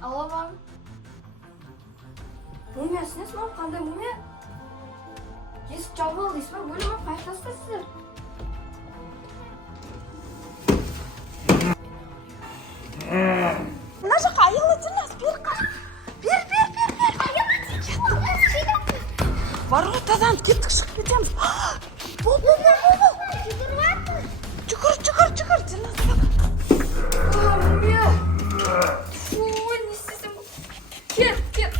Алло, мам. Мумиясыңыз, мам, қандай мумия? Есік жабылды дейсіз ба? Бөлім, мам, қайықтасыздар. Мына жаққа аяла жүрмес, бер қара. Бер. Аяла воротадан кеттік, шығып кетеміз. Бол. Жүгір, Диназа. Мумия. Фу, не істесем. Кет. Кет.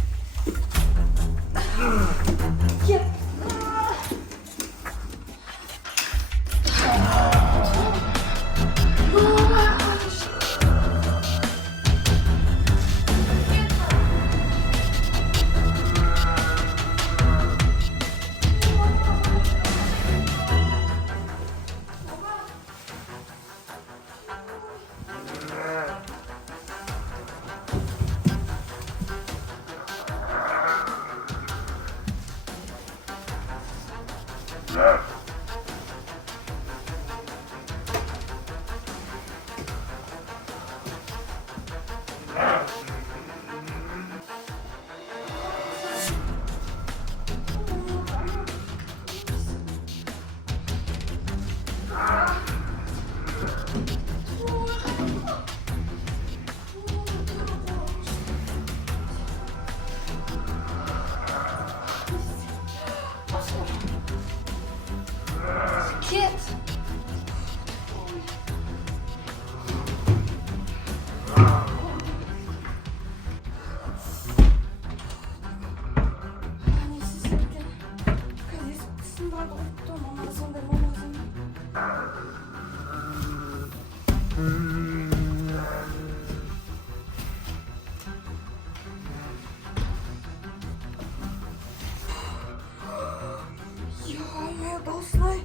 Досынай,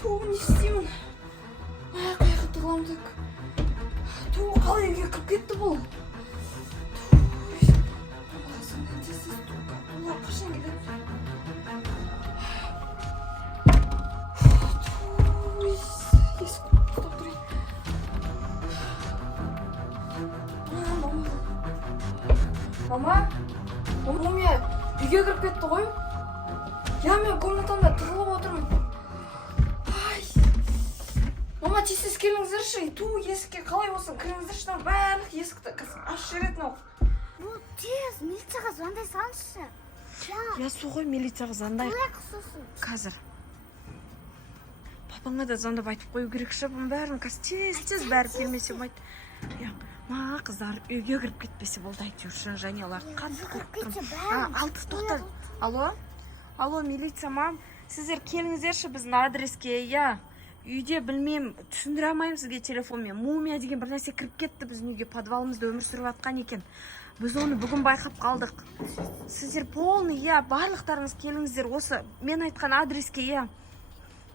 туын не істеймін? Қайғы тұғамдық. Туы қалай үйге кіріп кетті бұл? Сондай тесіз бұлар қашан келеді? Есік ұстап тұрайын. Мама? Мумия үйге кіріп кетті ғой? Я, мен комнатамда тығылып отырмын. Мама, тез келіңіздерші. Есікке қалай болсын, кіріңіздерші. Барлық есікті ашып жіберетін ол. Бұл тез, милицияға звондай салшы. Я суғой милицияға звондай. Қазір. Папаңа да звондап айтып қою керекші. Бұның бәрін тез бәрі келмесе болмайды. Маған қыздар үйге кіріп кетпесе болды әйтеуір. Және олар қатты қорқып тұрмын. Алты тоқтар. Алло, милиция, мам. Сіздер келіңіздерші біздің адреске, Үйде білмеймін, түсіндіре алмаймын сізге телефонмен. Мумия деген бір нәрсе кіріп кетті біздің үйге, подвалымызда өмір сүріп жатқан екен. Біз оны бүгін байқап қалдық. Сіздер полный, барлықтарыңыз келіңіздер осы мен айтқан адреске,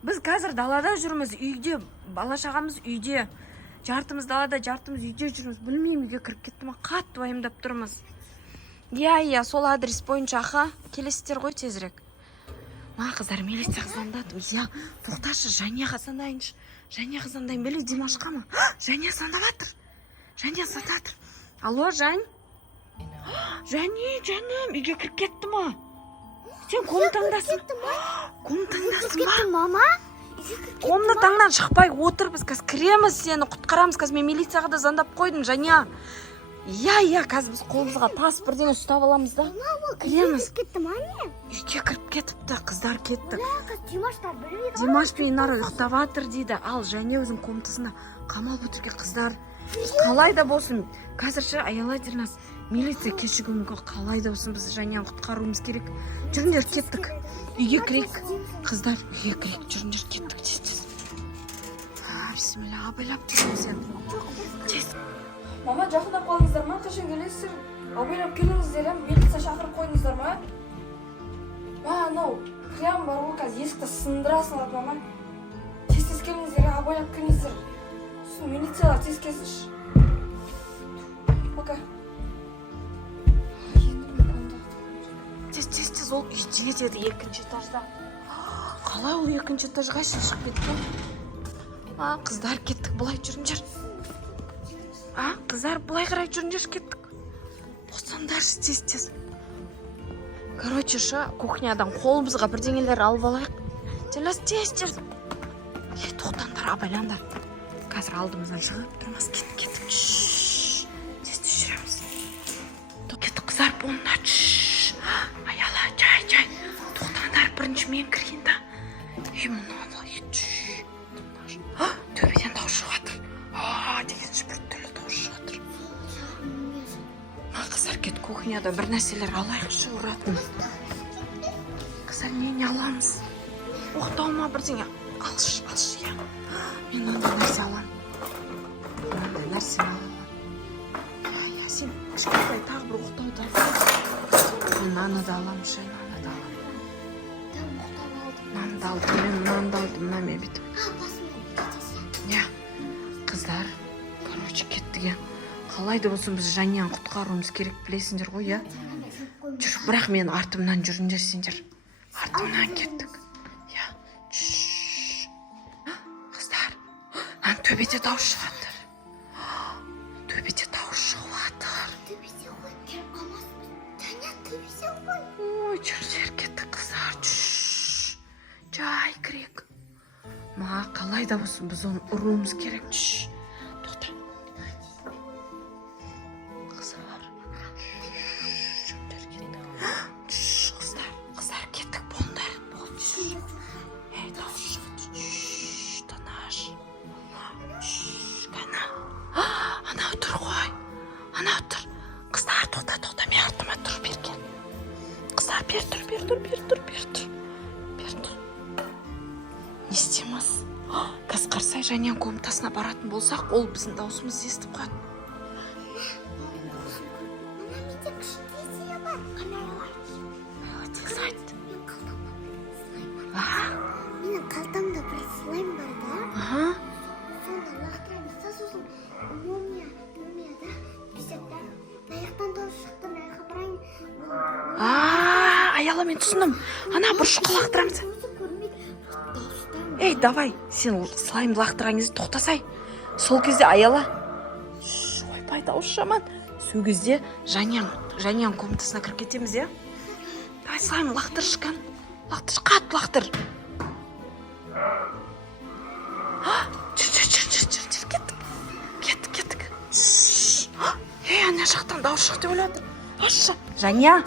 Біз қазір далада жүрміз, үйде, бала-шағамыз үйде. Жартымыз далада, жартымыз үйде жүрміз. Білмеймін, үйге кіріп кетті ма, қатты уайымдап тұрмыз. Сол адрес бойынша келесіздер ғой тезірек. Қыздар, милицияға звондады. Тоқташы, Жанияға звондайыншы. Жанияға звондайын, бәле Димашқа ма? Жания звондап жатыр. Алло, Жань? Жаным, үйге кіріп кетті ма? Сен комнатаңдасың ба? Мама? Комнатаңнан шықпай отыр, біз қазір кіреміз, сені құтқарамыз. Қазір мен милицияға да звондап қойдым, Жания. Қазір біз қолымызға тас бірдеңе ұстап аламыз да. Кіреміз. Үйге кіріп кетіпті, қыздар кеттік. Димаш пен Инара ұйықтап жатыр дейді. Ал Жане өзің комнатасына қамалып отырген қыздар. Қалай да болсын, қазірше аялай жүрміз. Милиция кешігім қалай да болсын біз Жанияны құтқаруымыз керек. Жүріңдер, кеттік. Үйге кірейік. Қыздар, үйге кірейік. Жүріңдер, кеттік. Тез. Бисмилля, абайлап дейсің сен. Тез. Мама, жақындап қалыңыздар ма? Қашан келесіздер? Абайлап келіңіздер, милиция шақырып қойыңыздар ма? Анау, қиям бар ғой, қазір есікті сындыра салады, мама. Тез келіңіздер, абайлап келіңіздер. Милициялар тез келсінші. Пока. Тез, ол үйде деді, екінші этажда. Қалай ол екінші этажға шығып кеткен? Қыздар кеттік, бұлай жүріңдер. қыздар, былай қарай жүріңдерші, кеттік. Босаңдаршы тез. Короче, кухнядан қолымызға бірдеңелер алып алайық. Желас, тез. Тоқтаңдар, абайлаңдар. Қазір алдымыздан шығып тұрмас. Кеттік. Тез жүреміз. Кеттік, қыздар, болыңдар. Аяла, жай. Тоқтаңдар, бірінші мен кірген да. Төбеден дауыс шығып жатыр. Дегенше бір түрлі дауыс шығып жатыр. Қыздар, кет кухняда бір нәрселер алайықшы, ұратын. Қыздар, не аламыз? Оқтауыма бірдеңе. Алшы, я. Мен ондай нәрсе алам. Ондай нәрсе алам. Я, сен кішкентай тағы бір оқтауды алам. Мен наны да алам, нанды алдым, мына мен бітіп. Я, қыздар, короче, кеттіге. Қалайды болсын біз Жанияны құтқаруымыз керек, білесіңдер ғой, я? Жүр, бірақ мен артымнан жүріңдер сендер. Артымнан кеттік. Я, қыздар, төбеде дауыс шығатыр. Ой, жүр, кеттік, қыздар. Жай, кірек. Ма, қалайда болсын біз оны ұруымыз керек. Тоқта. Қыздар, кеттік, болыңдар. Дауыс шығады. Тынаш. Қана. Анау тұр ғой. Қыздар, тоқта, мен артыма тұр берген. Қыздар, бер тұр. Не істейміз? Қазір қарсай Жанияның комнатасына баратын болсақ, ол біздің даусымызды естіп қойды. Менің қалтамда бір слайм бар да. Соны лақтырамыз да, сосын мумияда бесекте аяқтан дауыс шықты, аяққа барайын. Аяла, мен түсіндім. Ана бұрышқа лақтырамыз. Ей, давай, сен слайм лақтырған кезде тоқтасай. Сол кезде аяла. Ойбай, дауыс жаман. Сол кезде Жанияның комнатасына кіріп кетеміз, я? Давай, слайм лақтыр, шыққан. Қатты лақтыр. Жүр, кеттік. Ей, ана жақтан дауыс шықты ойлады. Ашшы. Жания,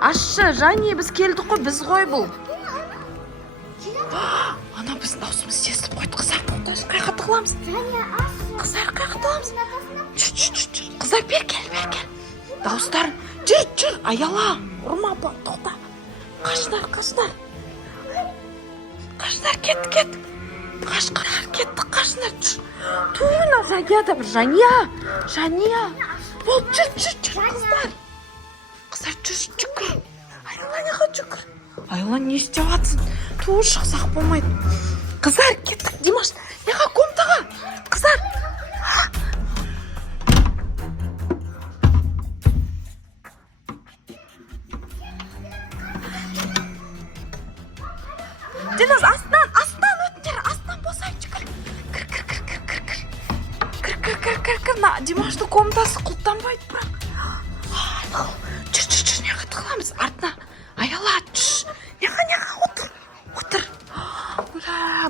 ашшы. Жания, біз келдік қой, біз ғой бұл. Ана біздің даусымызды естіп қойды. Қыздар, тоқташы, қайқа тығыламыз. Қыздар, бер кел. Дауыстарын. Жүр, аяла. Ұрма, тоқта. Қашдар. Қашдар, кеттік. Қашдар. Туына Заяда бір Жания. Бол, жүр, қыздар. Қыздар, жүр. Аяла, неға жүр? Аяла, не істеп атсың? Туы шықсақ болмайды. Қыздар, кеттік, Димаш. Неға комнатаға? Қыздар. Динас, астынан өтіндер, астынан босайып жүр. Кір. Димаштың комнатасы құлттанбайды, бірақ. Жүр, неға тығыламыз, артына. Аяла, неға, отыр.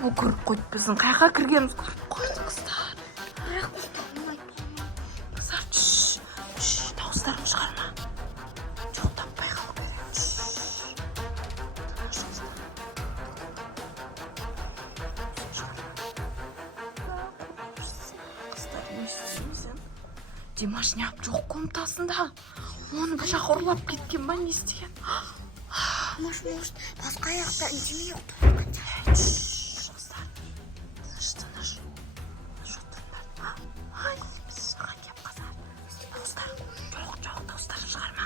Бұл көріп қойды біздің қайға кіргеніміз көріп қойды, қыздар. Қыздар, дауыстарын шығарма. Жоқ, таппай қалу керек. Қыздар, не істейміз? Димаш неғып жоқ комнатасында. Оны бұл жақ ұрлап кеткен ба, не істеген? Может, басқа аяқта үндемей ұқтырған. Дауыстарын шығарма.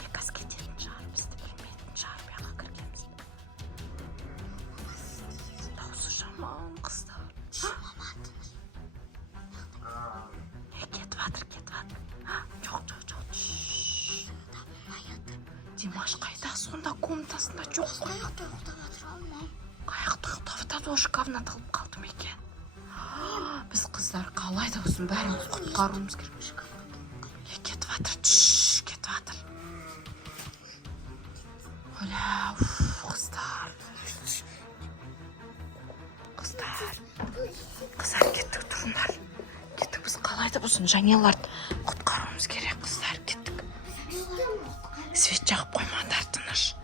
Кекас кететін шығар, бізді білмейтін шығар, бияға кіргеніміз. Дауысы жаман, қыздар. Кетіп атыр. Жоқ. Димаш қайда, сонда комнатасында жоқ қой. Қаяқта ұқтап атыр алмай. Қаяқта ұқтап атыр, ол шкафына тығылып қалды ма екен? Қыздар, қалай да болсын бәріміз құтқаруымыз керек. Кетіп жатыр, кетіп жатыр. Оля, қыздар. Қыздар, кеттік, тұрыңдар. Кеттік, біз қалай да болсын жанеларды құтқаруымыз керек, қыздар, кеттік. Свет жағып қоймаңдар, тыныш.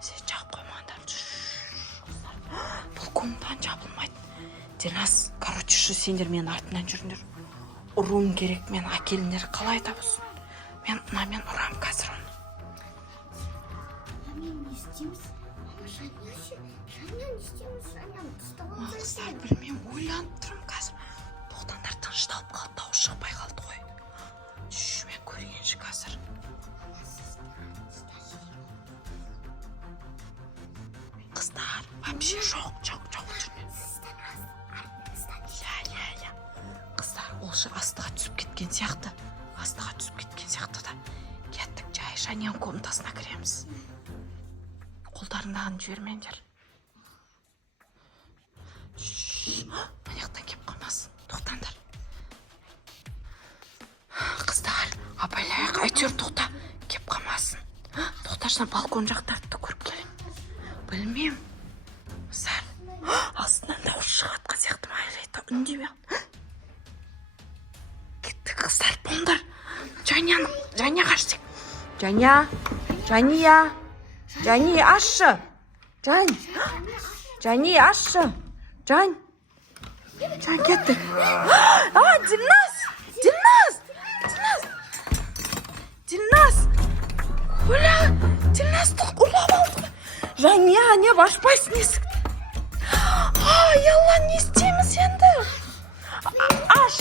Свет жағып қоймаңдар. Балкондан жабылмайды. Динас, короче, сендер мен артынан жүріңдер. Ұруым керек, мен әкеліндер қалай да болсын. Мен ұрам қазір оны. Қыздар, білмеймін, ойланып тұрмын қазір. Тоқтандар тынышталып қалды, дауыс шықпай қалды ғой. Мен көргенші қазір. Қыздар, вообще жоқ жүрме. Я. Қыздар, ол астыға түсіп кеткен сияқты. Да. Кеттік, жай Жанияның комнатасына кіреміз. Қолдарыңдағын жібермеңдер. Маяқтан кеп қалмасын. Тоқтаңдар. Қыздар, абайлайық, әйтеуір тоқта. Кеп қалмасын. Тоқташына балкон жақтарды көріп келем. Білмеймін. Қыздар, астынан дауыс шығатқан сияқты майлайды. Үндемей. Кеттік, қыздар, болыңдар. Жаня қашсек. Жания, ашшы. Жани, ашшы. Жан, кеттік. Дилназ. Оля, Дилназды ұрлап алды. Жания, не башпайсың есікті. Ялла, не істейміз енді? Аш.